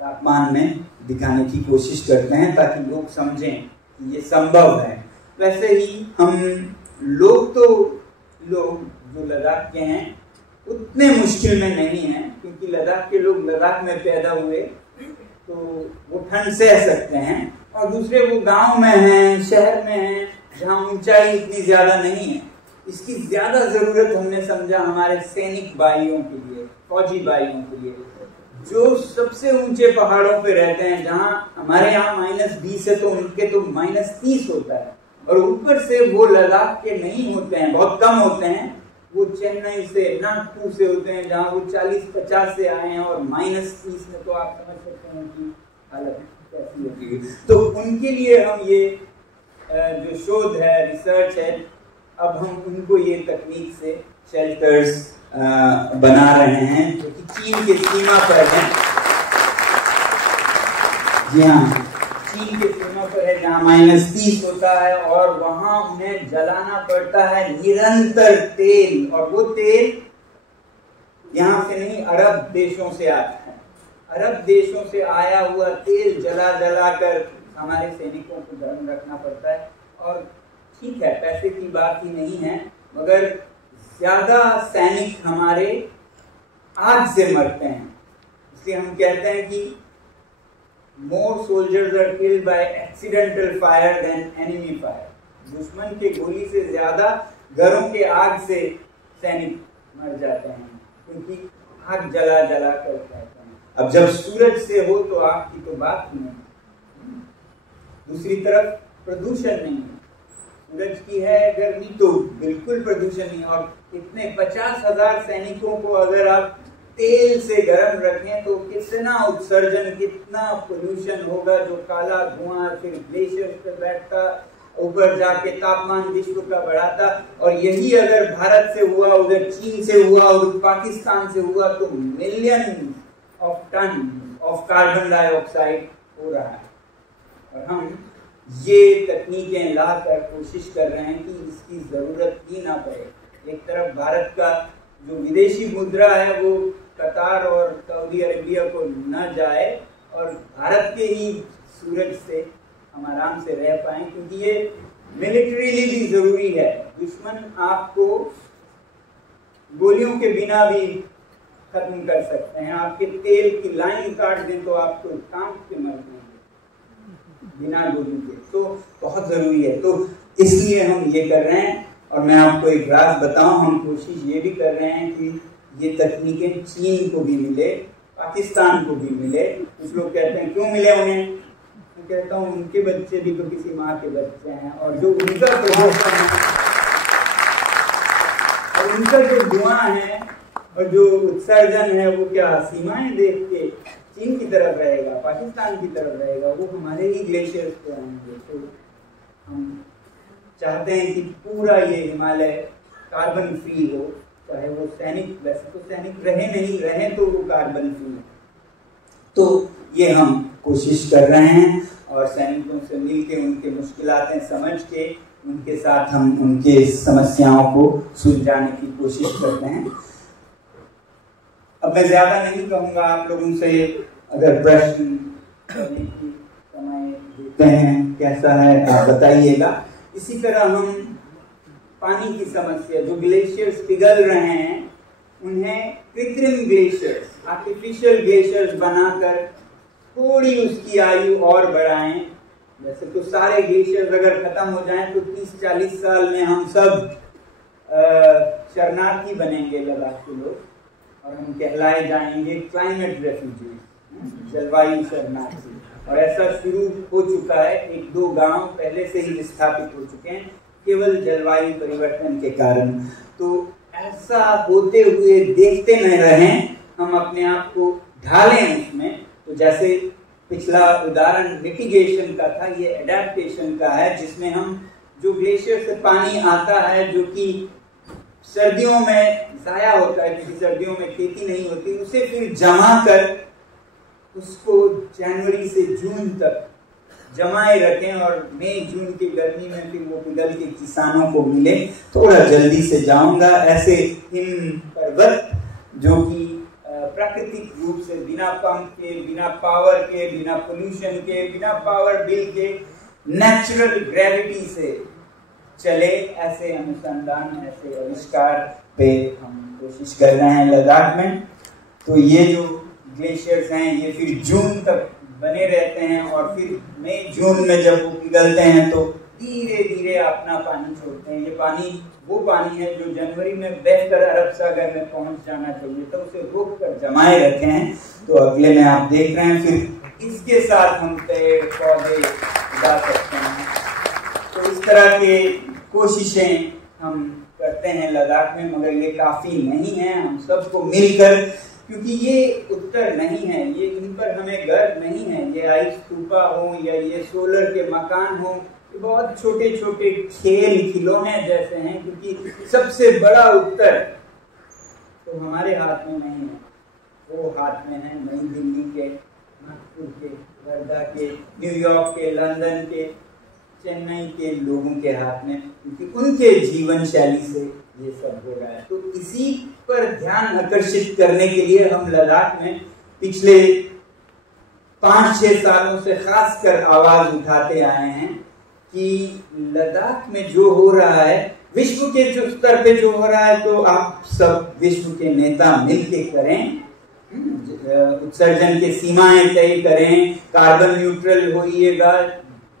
तापमान में दिखाने की कोशिश करते हैं ताकि लोग समझें कि ये संभव है। वैसे ही हम लोग जो लद्दाख के हैं उतने मुश्किल में नहीं हैं, क्योंकि लद्दाख के लोग लद्दाख में पैदा हुए तो वो ठंड सह सकते हैं, और दूसरे वो गांव में हैं, शहर में हैं, जहाँ ऊंचाई इतनी ज्यादा नहीं है। इसकी ज्यादा जरूरत हमने समझा हमारे सैनिक भाइयों के लिए, फौजी भाइयों के लिए, जो सबसे ऊंचे पहाड़ों पे रहते हैं, जहाँ हमारे यहाँ -20 है तो उनके तो -30 होता है, और ऊपर से वो लद्दाख के नहीं होते हैं, बहुत कम होते हैं। वो चेन्नई से, नागपुर से होते हैं, जहाँ वो 40-50 से आए हैं, और -30 में तो आप समझ सकते हैं कि हालत कैसी होती है। तो उनके लिए हम ये जो शोध है, रिसर्च है, अब हम उनको ये तकनीक से शेल्टर्स बना रहे हैं जो कि चीन के सीमा पर है। जी हाँ, चीन के सीमा पर है, जहाँ -30 होता है, और वहां उन्हें जलाना पड़ता है निरंतर तेल, और वो तेल यहाँ से नहीं, अरब देशों से आता है। अरब देशों से आया हुआ तेल जला कर हमारे सैनिकों को गर्म रखना पड़ता है। और ठीक है, पैसे की बात ही नहीं है, मगर ज्यादा सैनिक हमारे आग से मरते हैं। इसलिए हम कहते हैं कि more soldiers are killed by accidental fire than enemy fire। दुश्मन के गोली से ज्यादा घरों के आग से सैनिक मर जाते हैं, क्योंकि आग जला कर खाते हैं। अब जब सूरज से हो तो आग की तो बात ही नहीं। दूसरी तरफ प्रदूषण नहीं है, सूरज की है गर्मी तो बिल्कुल प्रदूषण नहीं। और इतने 50,000 सैनिकों को अगर आप तेल से गर्म रखें तो कितना उत्सर्जन, कितना पोल्यूशन होगा, जो काला धुआं फिर ग्लेशियर पे बैठता, ऊपर जाके तापमान विश्व का बढ़ाता। और यही अगर भारत से हुआ, उधर चीन से हुआ और पाकिस्तान से हुआ, तो million of ton of carbon dioxide हो रहा है। और हम ये तकनीकें लाकर कोशिश कर रहे हैं कि इसकी जरूरत ही ना पड़े। एक तरफ भारत का जो विदेशी मुद्रा है वो कतार और सऊदी अरेबिया को न जाए, और भारत के ही सूरज से हम आराम से रह पाएं, क्योंकि ये मिलिट्रीली भी जरूरी है। दुश्मन आपको गोलियों के बिना भी खत्म कर सकते हैं। आपके तेल की लाइन काट दें तो आपको कांप के मर जाएंगे बिना गोली के। तो बहुत जरूरी है, तो इसलिए हम ये कर रहे हैं। और मैं आपको एक राज बताऊं, हम कोशिश ये भी कर रहे हैं कि ये तकनीकें चीन को भी मिले, पाकिस्तान को भी मिले। कुछ लोग कहते हैं क्यों मिले उन्हें, मैं कहता हूँ उनके बच्चे भी तो किसी माँ के बच्चे हैं, और जो उनका प्रदूषण है और उनका जो धुआं है और जो उत्सर्जन है, वो क्या सीमाएं देख के चीन की तरफ रहेगा, पाकिस्तान की तरफ रहेगा, वो हमारे ही ग्लेशियर्स पे आएंगे। तो हम चाहते हैं कि पूरा ये हिमालय कार्बन फ्री हो, चाहे वो सैनिक, वैसे तो सैनिक रहे नहीं रहे तो वो कार्बन फ्री है। तो ये हम कोशिश कर रहे हैं, और सैनिकों से मिलके उनके मुश्किलातें समझ के उनके साथ हम उनके समस्याओं को सुलझाने की कोशिश करते हैं। अब मैं ज्यादा नहीं कहूँगा, आप लोगों से अगर प्रश्न करने की समय देते हैं, कैसा है आप बताइएगा। इसी तरह हम पानी की समस्या, जो ग्लेशियर्स पिघल रहे हैं उन्हें कृत्रिम ग्लेशियर्स, आर्टिफिशियल ग्लेशियर्स बनाकर थोड़ी उसकी आयु और बढ़ाएं। जैसे तो सारे ग्लेशियर्स अगर खत्म हो जाएं तो 30-40 साल में हम सब शरणार्थी बनेंगे लद्दाख के लोग, और हम कहलाए जाएंगे क्लाइमेट रेफ्यूजी, जलवायु शरणार्थी। और ऐसा शुरू हो चुका है, 1-2 गांव पहले से ही विस्थापित हो चुके हैं केवल जलवायु परिवर्तन के कारण। तो ऐसा होते हुए देखते न रहें, हम अपने आप को ढालें उसमें। तो जैसे पिछला उदाहरण मिटिगेशन का था, ये एडेप्टेशन का है, जिसमें हम जो ग्लेशियर से पानी आता है जो कि सर्दियों में जाया होता है क्योंकि सर्दियों में खेती नहीं होती, उसे फिर जमा कर उसको जनवरी से जून तक जमाए रखें और मई जून की गर्मी में फिर वो पिघल के किसानों को मिले। थोड़ा जल्दी से जाऊंगा। ऐसे हिम पर्वत जो कि प्राकृतिक रूप से बिना पंप के, बिना पावर के, बिना पोल्यूशन के, बिना पावर बिल के नेचुरल ग्रेविटी से चले, ऐसे अनुसंधान, ऐसे आविष्कार पे हम कोशिश कर रहे हैं लद्दाख में। तो ये जो ग्लेशियर्स हैं ये फिर जून तक बने रहते हैं और फिर मई जून में जब वो पिघलते हैं तो धीरे धीरे अपना पानी छोड़ते हैं। ये पानी वो पानी है जो जनवरी में बहकर अरब सागर में पहुंच जाना चाहिए, तो उसे रोक कर जमाए रखे हैं। तो अगले में आप देख रहे हैं, फिर इसके साथ हम पेड़ पौधे उगा सकते हैं। तो इस तरह के कोशिशें हम करते हैं लद्दाख में, मगर ये काफी नहीं है। हम सबको मिलकर, क्योंकि ये उत्तर नहीं है, ये इन पर हमें गर्व नहीं है, ये आइस स्तूपा हो या ये सोलर के मकान हो, ये बहुत छोटे छोटे खेल खिलौने जैसे हैं, क्योंकि सबसे बड़ा उत्तर तो हमारे हाथ में नहीं है, वो हाथ में है नई दिल्ली के, नागपुर के, वर्धा के, न्यूयॉर्क के, लंदन के, चेन्नई के लोगों के हाथ में, क्योंकि उनके जीवन शैली से ये सब हो रहा है। तो इसी पर ध्यान आकर्षित करने के लिए हम लद्दाख में पिछले 5-6 सालों से खासकर आवाज उठाते आए हैं कि लद्दाख में जो हो रहा है, विश्व के जो स्तर पे जो हो रहा है, तो आप सब विश्व के नेता मिलके करें, उत्सर्जन के सीमाएं तय करें, कार्बन न्यूट्रल होइएगा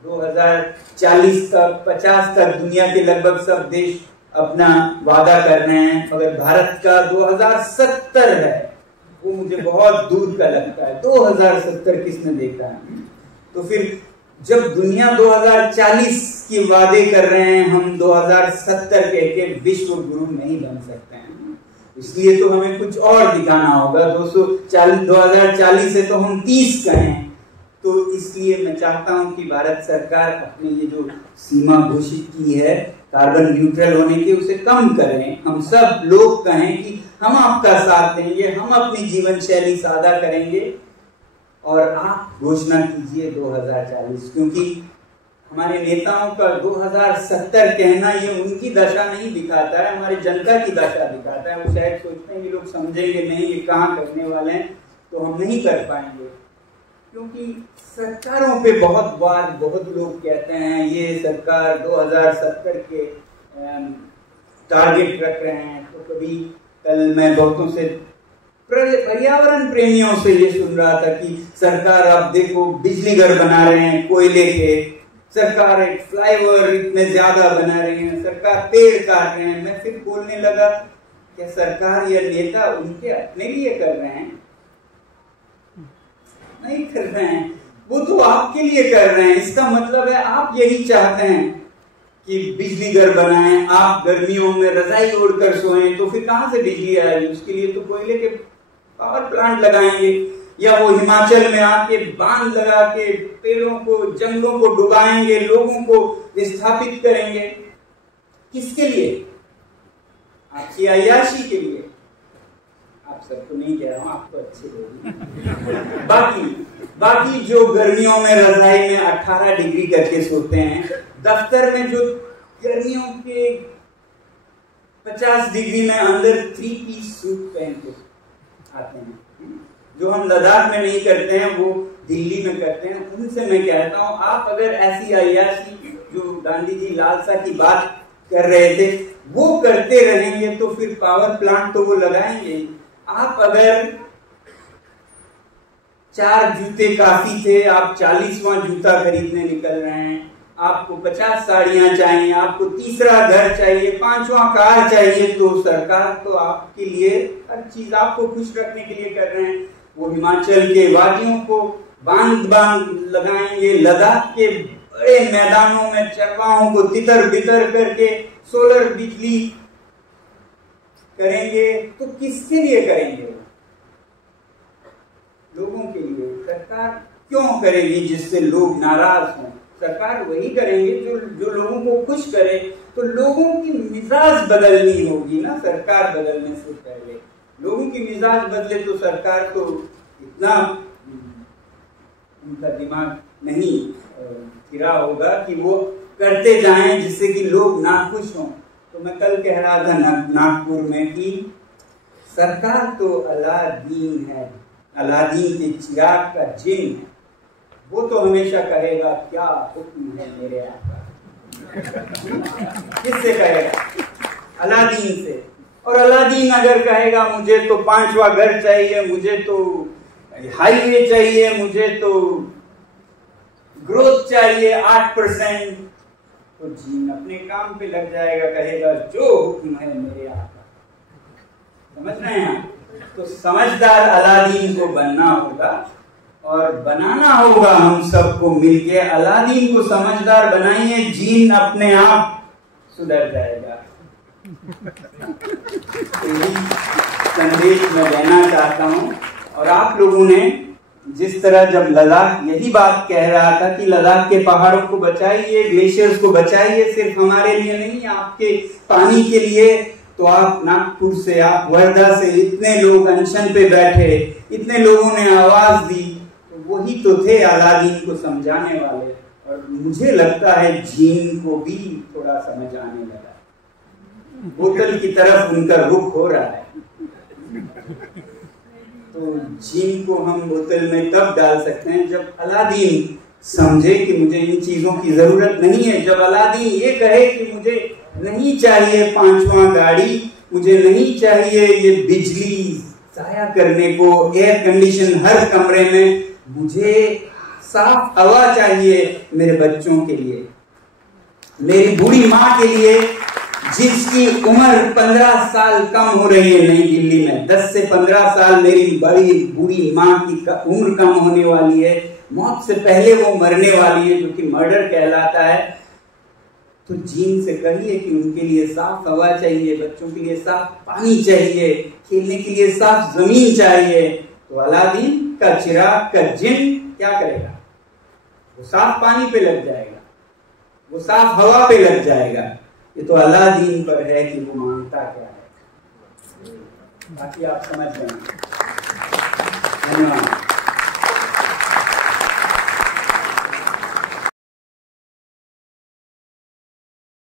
2040 तक, 50 तक दुनिया के लगभग सब देश अपना वादा कर रहे हैं, मगर भारत का 2070 है, वो मुझे बहुत दूर का लगता है। 2070 किसने देखा है? तो फिर जब दुनिया 2040 के वादे कर रहे हैं, हम 2070 के विश्व गुरु नहीं बन सकते हैं। इसलिए तो हमें कुछ और दिखाना होगा। 2040 से तो हम 30 कहें। तो इसलिए मैं चाहता हूं कि भारत सरकार अपनी ये जो सीमा घोषित की है कार्बन न्यूट्रल होने की, उसे कम करें। हम सब लोग कहें कि हम आपका साथ देंगे, हम अपनी जीवन शैली सादा करेंगे और आप घोषणा कीजिए 2040, क्योंकि हमारे नेताओं का 2070 कहना ये उनकी दशा नहीं दिखाता है, हमारी जनता की दशा दिखाता है। वो शायद सोचते हैं ये लोग समझेंगे नहीं, ये कहाँ करने वाले हैं, तो हम नहीं कर पाएंगे। क्योंकि सरकारों पे बहुत बार बहुत लोग कहते हैं ये सरकार 2070 के टारगेट रख रहे हैं। तो कभी कल मैं बहुतों से, पर्यावरण प्रेमियों से ये सुन रहा था कि सरकार आप देखो बिजली घर बना रहे हैं कोयले के, सरकार एक फ्लाईओवर इतने ज्यादा बना रही है, सरकार पेड़ काट रहे हैं। मैं फिर बोलने लगा कि सरकार या नेता उनके अपने लिए कर रहे हैं? नहीं कर रहे हैं, वो तो आपके लिए कर रहे हैं। इसका मतलब है आप यही चाहते हैं कि बिजली घर बनाएं, आप गर्मियों में रजाई ओढ़कर सोएं, तो फिर कहां से बिजली आएगी? उसके लिए तो कोयले के पावर प्लांट लगाएंगे, या वो हिमाचल में आके बांध लगा के पेड़ों को, जंगलों को डुबाएंगे, लोगों को विस्थापित करेंगे। किसके लिए? आपकी अय्याशी के लिए। आप सबको नहीं कह रहा हूं, आपको अच्छे लोग। बाकी जो गर्मियों में रजाई में 18 डिग्री करके सोते हैं, दफ्तर में जो गर्मियों के 50 डिग्री में अंदर 3 पीस सूट पहन के आते हैं, जो हम लद्दाख में नहीं करते हैं वो दिल्ली में करते हैं। उनसे मैं कहता हूँ, आप अगर ऐसी अय्याशी जो गांधी जी लालसा की बात कर रहे थे वो करते रहेंगे तो फिर पावर प्लांट तो वो लगाएंगे। आप अगर 4 जूते काफी थे, आप 40वां जूता खरीदने निकल रहे हैं, आपको 50 साड़ियां चाहिए, आपको 3रा घर चाहिए, 5वां कार चाहिए, तो सरकार तो आपके लिए हर चीज आपको खुश रखने के लिए कर रहे हैं। वो हिमाचल के वादियों को बांध लगाएंगे, लद्दाख के बड़े मैदानों में चरवाहों को तितर बितर करके सोलर बिजली करेंगे। तो किसके लिए करेंगे? लोगों के लिए। सरकार क्यों करेगी जिससे लोग नाराज हों? सरकार वही करेंगे जो लोगों को खुश करे। तो लोगों की मिजाज बदलनी होगी ना सरकार बदलने से पहले। लोगों की मिजाज बदले तो सरकार तो इतना उनका दिमाग नहीं फिरा होगा कि वो करते जाएं जिससे कि लोग नाखुश हों। तो मैं कल कह रहा था नागपुर में कि सरकार तो अलादीन है, अलादीन के चिराग का जिन है। वो तो हमेशा कहेगा क्या हुक्म है मेरे आका। किससे कहेगा? अलादीन से। और अलादीन अगर कहेगा मुझे तो 5वां घर चाहिए, मुझे तो हाईवे चाहिए, मुझे तो ग्रोथ चाहिए 8%, तो जीन अपने काम पे लग जाएगा, कहेगा जो हुक्म है मेरे आका। समझ रहे हैं आप? तो समझदार अलादीन को बनना होगा और बनाना होगा हम सबको मिलके। अलादीन को समझदार बनाइए, जीन अपने आप सुधर जाएगा। यही संदेश मैं देना चाहता हूँ। और आप लोगों ने जिस तरह जब लद्दाख यही बात कह रहा था कि लद्दाख के पहाड़ों को बचाइए, ग्लेशियर्स को बचाइए, सिर्फ हमारे लिए नहीं आपके पानी के लिए, तो आप नागपुर से, आप वर्धा से इतने लोग अनशन पे बैठे, इतने लोगों ने आवाज दी, तो वही तो थे अलादीन को समझाने वाले। और मुझे लगता है जीन को भी थोड़ा समझ आने लगा, बोतल की तरफ उनका रुख हो रहा है। तो जीन को हम बोतल में तब डाल सकते हैं जब अलादीन समझे कि मुझे इन चीजों की जरूरत नहीं है। जब अलादीन ये कहे कि मुझे नहीं चाहिए 5वां गाड़ी, मुझे नहीं चाहिए ये बिजली जाया करने को, एयर कंडीशन हर कमरे में, मुझे साफ हवा चाहिए मेरे बच्चों के लिए, मेरी बूढ़ी माँ के लिए जिसकी उम्र 15 साल कम हो रही है नई दिल्ली में। 10 से 15 साल मेरी बड़ी बूढ़ी माँ की उम्र कम होने वाली है, मौत से पहले वो मरने वाली है, जो कि मर्डर कहलाता है। तो जीन से कहिए कि उनके लिए साफ हवा चाहिए, बच्चों के लिए साफ पानी चाहिए, खेलने के लिए साफ जमीन चाहिए। तो अलादीन का चिराग का जिन क्या करेगा? वो साफ पानी पे लग जाएगा, वो साफ हवा पे लग जाएगा। ये तो अलादीन पर है कि वो मांगता क्या है। बाकी आप समझ गए। धन्यवाद।